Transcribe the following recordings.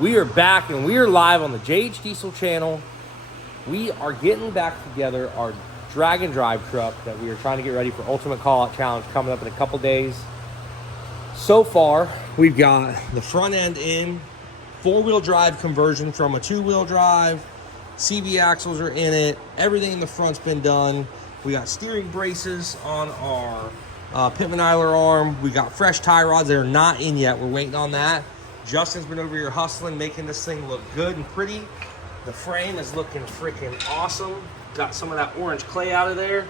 We are back and we are live on the JH Diesel channel. We are getting back together our drag and drive truck that we are trying to get ready for Ultimate Callout Challenge coming up in a couple days. So far, we've got the front end in, 4-wheel drive conversion from a 2-wheel drive. CV axles are in it. Everything in the front's been done. We got steering braces on our Pitman Eiler arm. We got fresh tie rods. They're not in yet. We're waiting on that. Justin's been over here hustling, making this thing look good and pretty. The frame is looking freaking awesome. Got some of that orange clay out of there.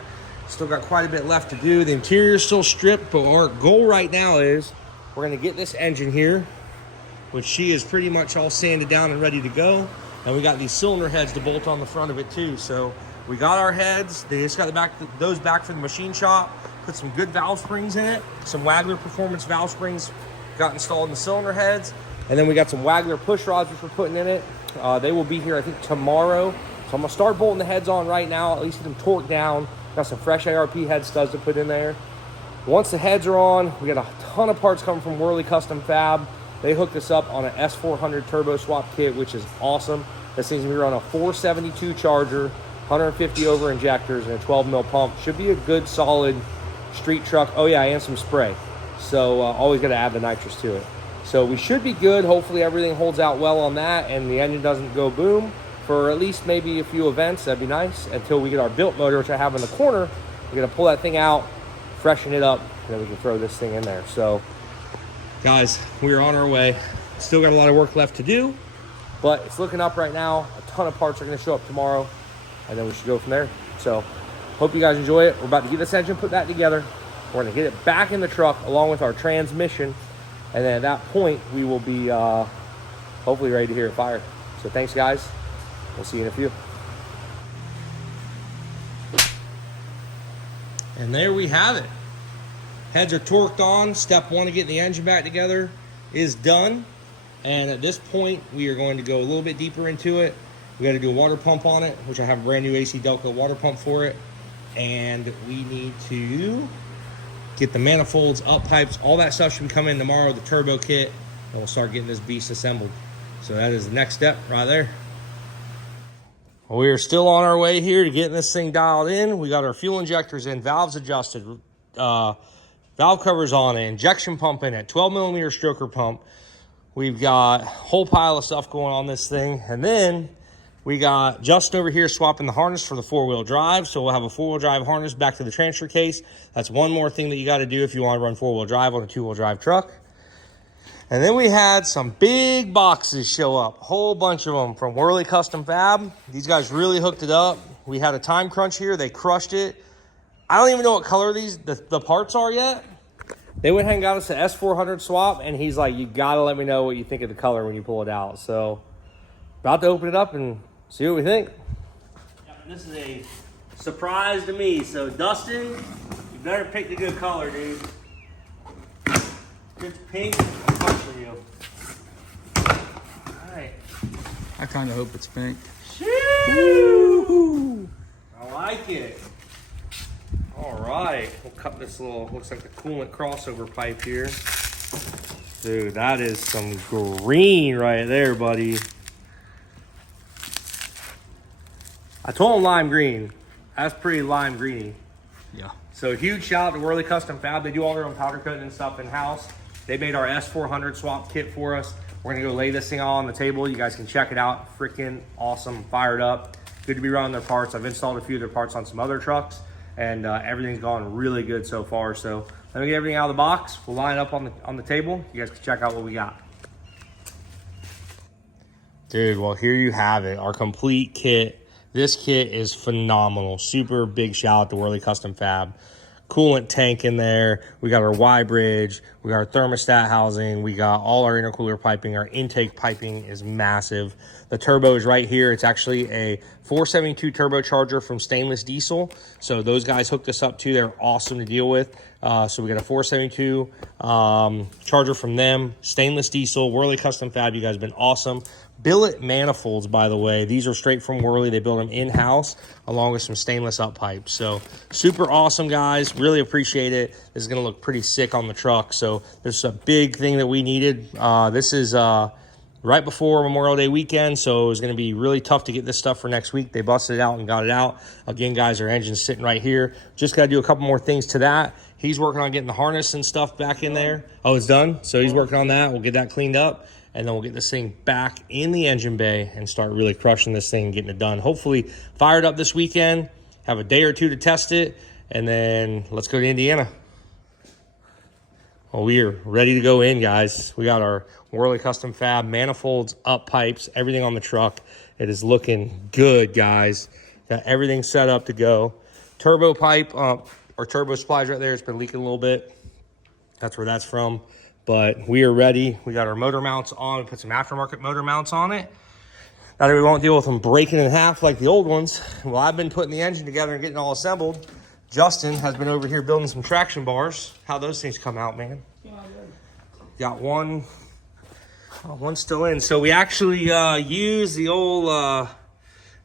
Still got quite a bit left to do. The interior is still stripped, but our goal right now is we're gonna get this engine here, which she is pretty much all sanded down and ready to go. And we got these cylinder heads to bolt on the front of it too. So we got our heads. They just got those back from the machine shop. Put some good valve springs in it. Some Wagler Performance valve springs got installed in the cylinder heads. And then we got some Wagler push rods which we're putting in it. They will be here, I think, tomorrow. So I'm gonna start bolting the heads on right now, at least get them torqued down. Got some fresh ARP head studs to put in there. Once the heads are on, we got a ton of parts coming from Wehrli Custom Fab. They hooked us up on an S400 turbo swap kit, which is awesome. This thing's gonna be on a 472 charger, 150 over injectors, and a 12 mil pump. Should be a good, solid street truck. Oh yeah, and some spray. So always gotta add the nitrous to it. So we should be good. Hopefully everything holds out well on that and the engine doesn't go boom for at least maybe a few events. That'd be nice until we get our built motor, which I have in the corner. We're gonna pull that thing out, freshen it up, and then we can throw this thing in there. So guys, we're on our way. Still got a lot of work left to do, but it's looking up right now. A ton of parts are gonna show up tomorrow, and then we should go from there. So hope you guys enjoy it. We're about to get this engine put that together. We're gonna get it back in the truck along with our transmission. And then at that point, we will be hopefully ready to hear it fire. So thanks, guys. We'll see you in a few. And there we have it. Heads are torqued on. Step one of getting the engine back together is done. And at this point, we are going to go a little bit deeper into it. We got to do a water pump on it, which I have a brand new AC Delco water pump for it. And we need to get the manifolds, up pipes, all that stuff should be coming in tomorrow, the turbo kit, and we'll start getting this beast assembled. So that is the next step right there. Well, we are still on our way here to getting this thing dialed in. We got our fuel injectors in, valves adjusted, valve covers on it, injection pump in it, 12 millimeter stroker pump. We've got a whole pile of stuff going on this thing. And then we got Justin over here swapping the harness for the 4-wheel drive. So we'll have a 4-wheel drive harness back to the transfer case. That's one more thing that you got to do if you want to run 4-wheel drive on a 2-wheel drive truck. And then we had some big boxes show up, a whole bunch of them from Wehrli Custom Fab. These guys really hooked it up. We had a time crunch here. They crushed it. I don't even know what color the parts are yet. They went ahead and got us an S400 swap, and he's like, you got to let me know what you think of the color when you pull it out. So about to open it up and see what we think. Yeah, this is a surprise to me. So Dustin, you better pick the good color, dude. If it's pink, I'm punching you. All right. I kind of hope it's pink. Woo! I like it. All right, we'll cut this little, looks like the coolant crossover pipe here. Dude, that is some green right there, buddy. I told him lime green. That's pretty lime greeny. Yeah. So huge shout out to Wehrli Custom Fab. They do all their own powder coating and stuff in-house. They made our S400 swap kit for us. We're gonna go lay this thing all on the table. You guys can check it out. Freaking awesome, fired up. Good to be running their parts. I've installed a few of their parts on some other trucks, and everything's gone really good so far. So let me get everything out of the box. We'll line it up on the table. You guys can check out what we got. Dude, well, here you have it, our complete kit. This kit is phenomenal. Super big shout out to Wehrli Custom Fab. Coolant tank in there. We got our Y bridge. We got our thermostat housing. We got all our intercooler piping. Our intake piping is massive. The turbo is right here. It's actually a 472 turbocharger from Stainless Diesel. So those guys hooked us up too. They're awesome to deal with. So we got a 472 charger from them. Stainless Diesel, Wehrli Custom Fab. You guys have been awesome. Billet manifolds, by the way. These are straight from Wehrli. They build them in-house along with some stainless up pipes. So super awesome, guys. Really appreciate it. This is going to look pretty sick on the truck. So this is a big thing that we needed. This is right before Memorial Day weekend, so it was going to be really tough to get this stuff for next week. They busted it out and got it out. Again, guys, our engine's sitting right here. Just got to do a couple more things to that. He's working on getting the harness and stuff back in there. Oh, it's done? So he's working on that. We'll get that cleaned up, and then we'll get this thing back in the engine bay and start really crushing this thing and getting it done. Hopefully fire it up this weekend, have a day or two to test it, and then let's go to Indiana. Well, we are ready to go in, guys. We got our Wehrli Custom Fab, manifolds, up pipes, everything on the truck. It is looking good, guys. Got everything set up to go. Turbo pipe, or turbo splice right there. It's been leaking a little bit. That's where that's from. But we are ready. We got our motor mounts on. We put some aftermarket motor mounts on it. Now that we won't deal with them breaking in half like the old ones. Well, I've been putting the engine together and getting it all assembled. Justin has been over here building some traction bars. How those things come out, man? Got one still in. So we actually use the old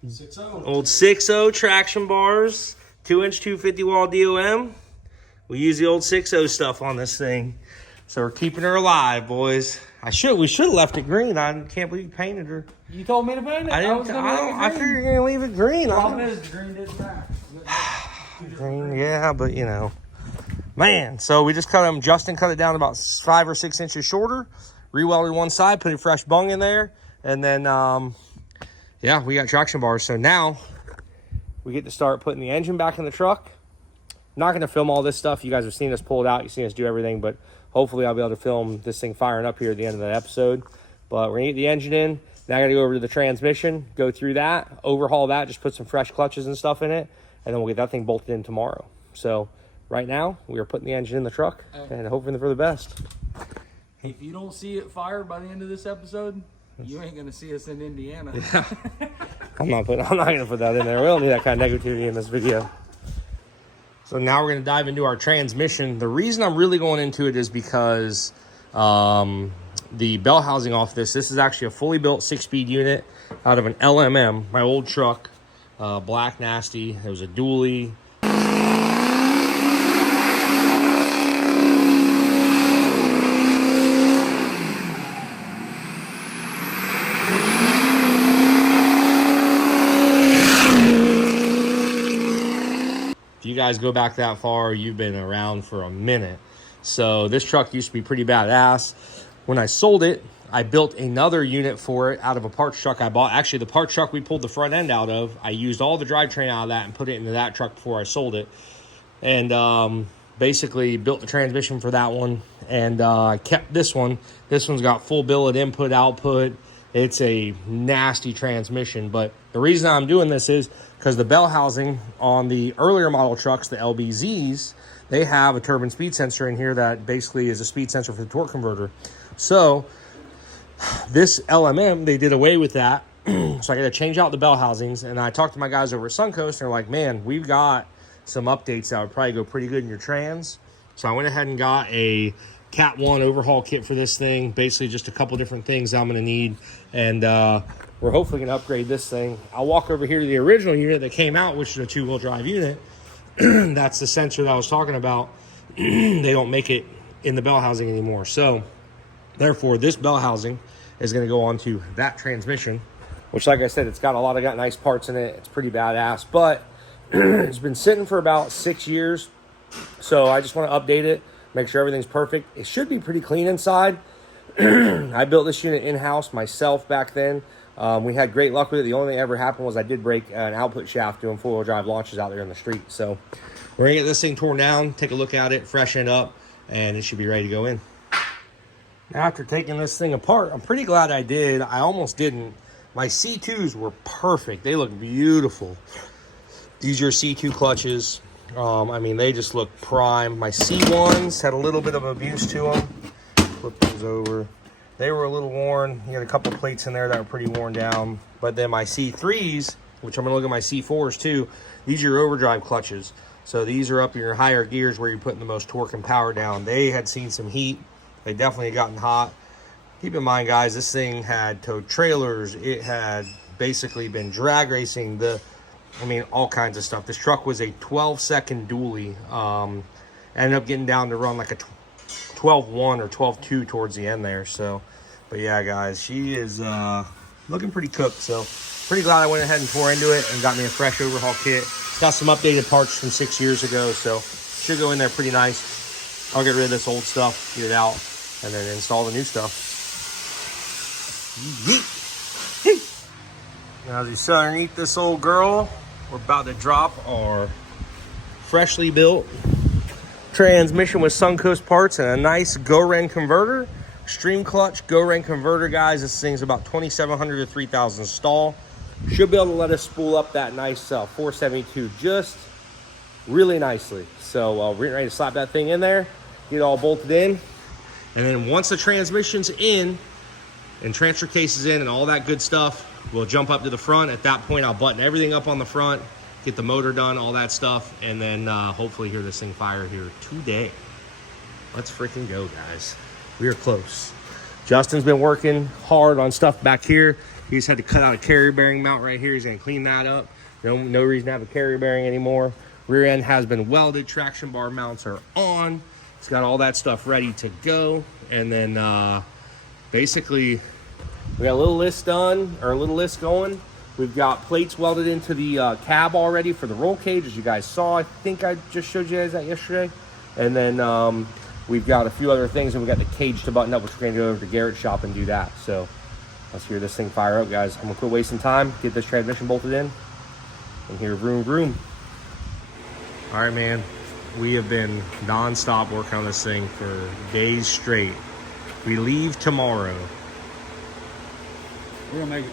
6.0 traction bars, 2-inch 250 wall DOM. We use the old 6.0 stuff on this thing. So we're keeping her alive, boys. We should have left it green. I can't believe you painted her. You told me to paint it. I figured you're gonna leave it green. Problem is, the green didn't match. Green, yeah, but you know, man. So we just cut them. Justin cut it down about 5 or 6 inches shorter. Rewelded one side, put a fresh bung in there, and then yeah, we got traction bars. So now we get to start putting the engine back in the truck. I'm not going to film all this stuff. You guys have seen us pull it out. You've seen us do everything, but hopefully I'll be able to film this thing firing up here at the end of the episode. But we're going to get the engine in. Now I got to go over to the transmission, go through that, overhaul that, just put some fresh clutches and stuff in it, and then we'll get that thing bolted in tomorrow. So right now, we are putting the engine in the truck and hoping for the best. If you don't see it fired by the end of this episode, you ain't gonna see us in Indiana. Yeah. I'm not gonna put that in there. We don't need that kind of negativity in this video. So now we're gonna dive into our transmission. The reason I'm really going into it is because the bell housing off this is actually a fully built 6-speed unit out of an LMM, my old truck, black nasty. It was a dually. If you guys go back that far, you've been around for a minute. So this truck used to be pretty badass. When I sold it, I built another unit for it out of a parts truck I bought. Actually, the parts truck we pulled the front end out of, I used all the drivetrain out of that and put it into that truck before I sold it. And basically built the transmission for that one. And I kept this one. This one's got full billet input, output. It's a nasty transmission. But the reason I'm doing this is because the bell housing on the earlier model trucks, the LBZs, they have a turbine speed sensor in here that basically is a speed sensor for the torque converter. So this LMM, they did away with that. So I got to change out the bell housings. And I talked to my guys over at Suncoast, and they're like, man, we've got some updates that would probably go pretty good in your trans. So I went ahead and got a Cat 1 overhaul kit for this thing. Basically just a couple different things I'm going to need. And we're hopefully going to upgrade this thing. I'll walk over here to the original unit that came out, which is a 2-wheel drive unit. That's the sensor that I was talking about. They don't make it in the bell housing anymore. So therefore, this bell housing is going to go onto that transmission, which, like I said, it's got nice parts in it. It's pretty badass, but it's been sitting for about 6 years. So I just want to update it, make sure everything's perfect. It should be pretty clean inside. I built this unit in-house myself back then. We had great luck with it. The only thing that ever happened was I did break an output shaft doing 4-wheel drive launches out there in the street. So we're going to get this thing torn down, take a look at it, freshen it up, and it should be ready to go in. Now, after taking this thing apart, I'm pretty glad I did. I almost didn't. My C2s were perfect. They look beautiful. These are C2 clutches. I mean, they just look prime. My C1s had a little bit of abuse to them. Flip those over. They were a little worn. You had a couple plates in there that were pretty worn down. But then my C3s, which I'm going to look at my C4s too, these are your overdrive clutches. So these are up in your higher gears where you're putting the most torque and power down. They had seen some heat. They definitely had gotten hot. Keep in mind, guys, this thing had towed trailers. It had basically been drag racing. All kinds of stuff. This truck was a 12-second dually. Ended up getting down to run like a 12.1 or 12.2 towards the end there. So But yeah, guys, she is looking pretty cooked. So pretty glad I went ahead and tore into it and got me a fresh overhaul kit. It's got some updated parts from 6 years ago, so should go in there pretty nice. I'll get rid of this old stuff, get it out, and then install the new stuff. Now, as you see underneath this old girl, we're about to drop our freshly built transmission with Suncoast parts and a nice Goerend converter. Extreme clutch Goerend converter, guys. This thing's about 2,700 to 3,000 stall. Should be able to let us spool up that nice 472 just really nicely. So we're getting ready to slap that thing in there, get it all bolted in. And then once the transmission's in and transfer case is in and all that good stuff, we'll jump up to the front. At that point, I'll button everything up on the front, get the motor done, all that stuff, and then hopefully hear this thing fire here today. Let's freaking go, guys. We are close. Justin's been working hard on stuff back here. He just had to cut out a carrier bearing mount right here. He's gonna clean that up. No reason to have a carrier bearing anymore. Rear end has been welded. Traction bar mounts are on. It's got all that stuff ready to go. And then basically, we got a little list done, or a little list going. We've got plates welded into the cab already for the roll cage, as you guys saw. I think I just showed you guys that yesterday. And then we've got a few other things, and we got the cage to button up, which we're gonna go over to Garrett's shop and do that. So let's hear this thing fire up, guys. I'm gonna quit wasting time, get this transmission bolted in, and hear vroom vroom. All right, man. We have been non-stop working on this thing for days straight. We leave tomorrow. We're gonna make it.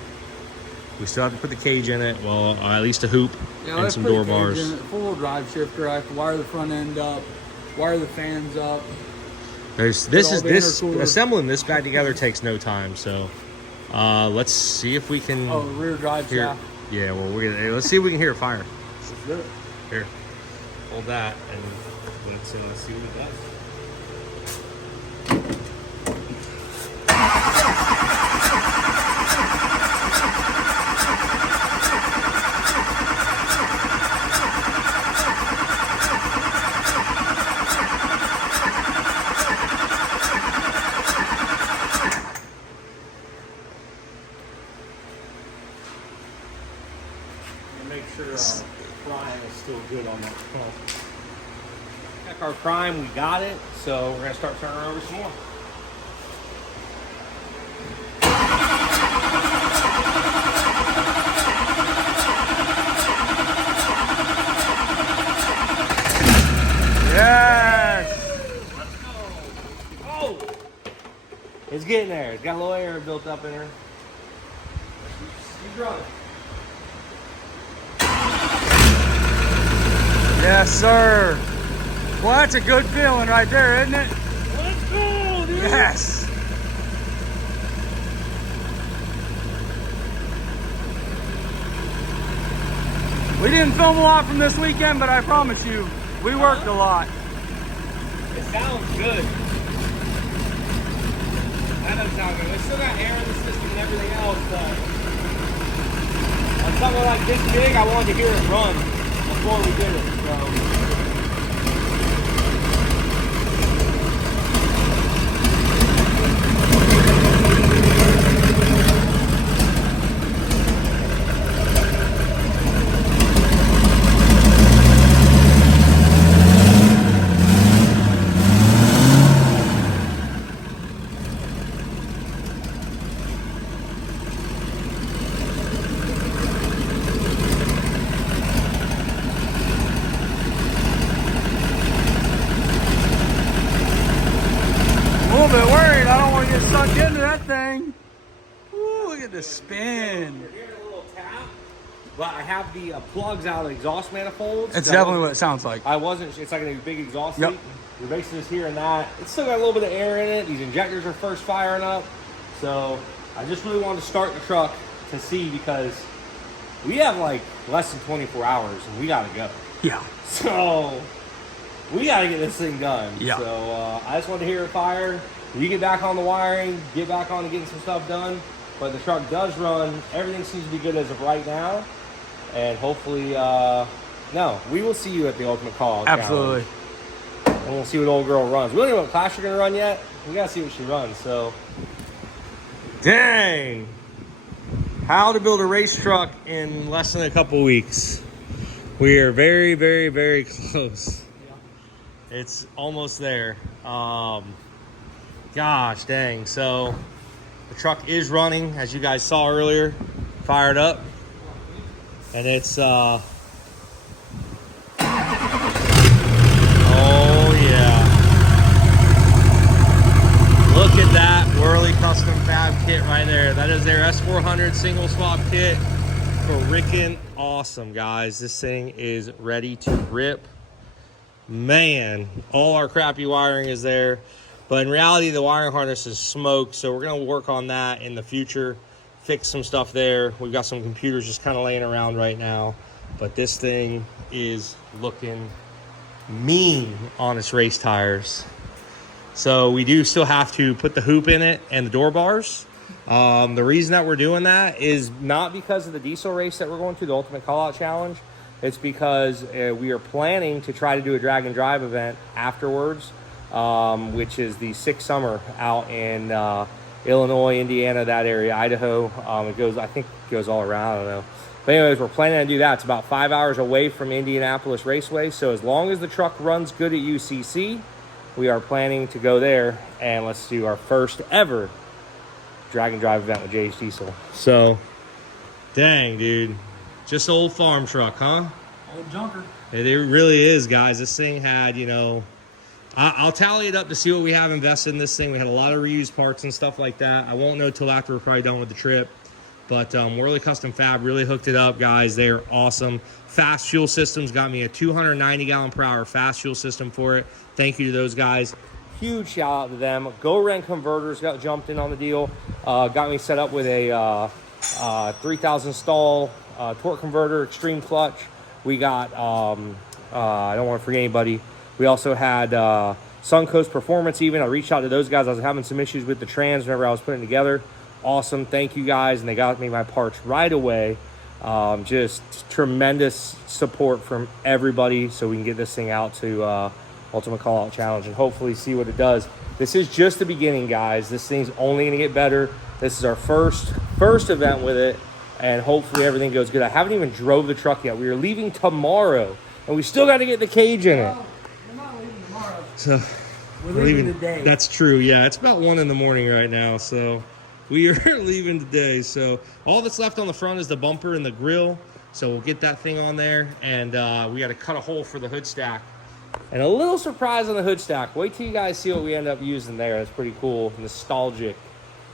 We still have to put the cage in it. Well, at least a hoop and some door bars. Full drive shifter. I have to wire the front end up, wire the fans up. Assembling this bad together takes no time. So let's see if we can. Oh, the rear drive shaft. Yeah, well, let's see if we can hear it fire. Let's do it. Here, hold that, and let's see what it does. Make sure our prime is still good on that pump. Check our prime, we got it, so we're gonna start turning over some more. Yes! Let's go! Oh! It's getting there. It's got a little air built up in her. Keep running. Yes, sir. Well, that's a good feeling right there, isn't it? Let's go, dude! Yes! We didn't film a lot from this weekend, but I promise you, we worked a lot. It sounds good. That doesn't sound good. We still got air in the system and everything else, but on something like this big, I wanted to hear it run before we did it, so. A little bit worried. I don't want to get sucked into that thing. Ooh, look at the spin. You're hearing a little tap, but I have the plugs out of the exhaust manifolds. It's definitely what it sounds like. It's like a big exhaust Yep. leak. You're basically just hearing that. It's still got a little bit of air in it. These injectors are first firing up. So I just really wanted to start the truck to see, because we have like less than 24 hours and we got to go. Yeah. So we got to get this thing done. Yeah. So I just wanted to hear it fire. You get back on the wiring, get back on to getting some stuff done. But the truck does run. Everything seems to be good as of right now. And hopefully, no, we will see you at the Ultimate Call. Absolutely. And we'll see what old girl runs. We don't even know what class you're going to run yet. We got to see what she runs. So Dang. How to build a race truck in less than a couple weeks. We are very, very, very close. It's almost there. Gosh dang. So the truck is running, as you guys saw earlier, fired up. And it's oh yeah. Look at that Wehrli Custom Fab kit right there. That is their S400 single swap kit. Freaking awesome, guys. This thing is ready to rip. Man, all our crappy wiring is there. But in reality, the wiring harness is smoked, so we're going to work on that in the future, fix some stuff there. We've got some computers just kind of laying around right now. But this thing is looking mean on its race tires. So we do still have to put the hoop in it and the door bars. The reason that we're doing that is not because of the diesel race that we're going to, the Ultimate Callout Challenge. It's because we are planning to try to do a drag and drive event afterwards, which is the 6th summer out in Illinois, Indiana, that area, Idaho. It goes, I think it goes all around, I don't know. But anyways, we're planning to do that. It's about 5 hours away from Indianapolis Raceway. So as long as the truck runs good at UCC, we are planning to go there and let's do our first ever drag and drive event with JH Diesel. So, dang, dude. Just an old farm truck, huh? Old junker. It really is, guys. This thing had, you know, I'll tally it up to see what we have invested in this thing. We had a lot of reused parts and stuff like that. I won't know till after we're probably done with the trip. But Wehrli Custom Fab really hooked it up, guys. They're awesome. FASS fuel systems got me a 290 gallon per hour FASS fuel system for it. Thank you to those guys. Huge shout out to them. Goerend Converters got jumped in on the deal. Got me set up with a 3000 stall torque converter, extreme clutch. We got, I don't want to forget anybody. We also had Suncoast Performance even. I reached out to those guys. I was having some issues with the trans whenever I was putting it together. Awesome. Thank you guys. And they got me my parts right away. Just tremendous support from everybody so we can get this thing out to Ultimate Callout Challenge and hopefully see what it does. This is just the beginning, guys. This thing's only going to get better. This is our first event with it, and hopefully everything goes good. I haven't even drove the truck yet. We are leaving tomorrow, and we still got to get the cage in it. We're not leaving tomorrow. So We're leaving today. That's true. Yeah, it's about 1 in the morning right now, so we are leaving today. So all that's left on the front is the bumper and the grill. So we'll get that thing on there, and we got to cut a hole for the hood stack. And a little surprise on the hood stack. Wait till you guys see what we end up using there. That's pretty cool. Nostalgic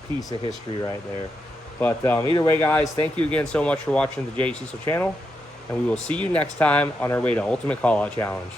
piece of history right there. But either way, guys, thank you again so much for watching the JH Diesel channel. And we will see you next time on our way to Ultimate Callout Challenge.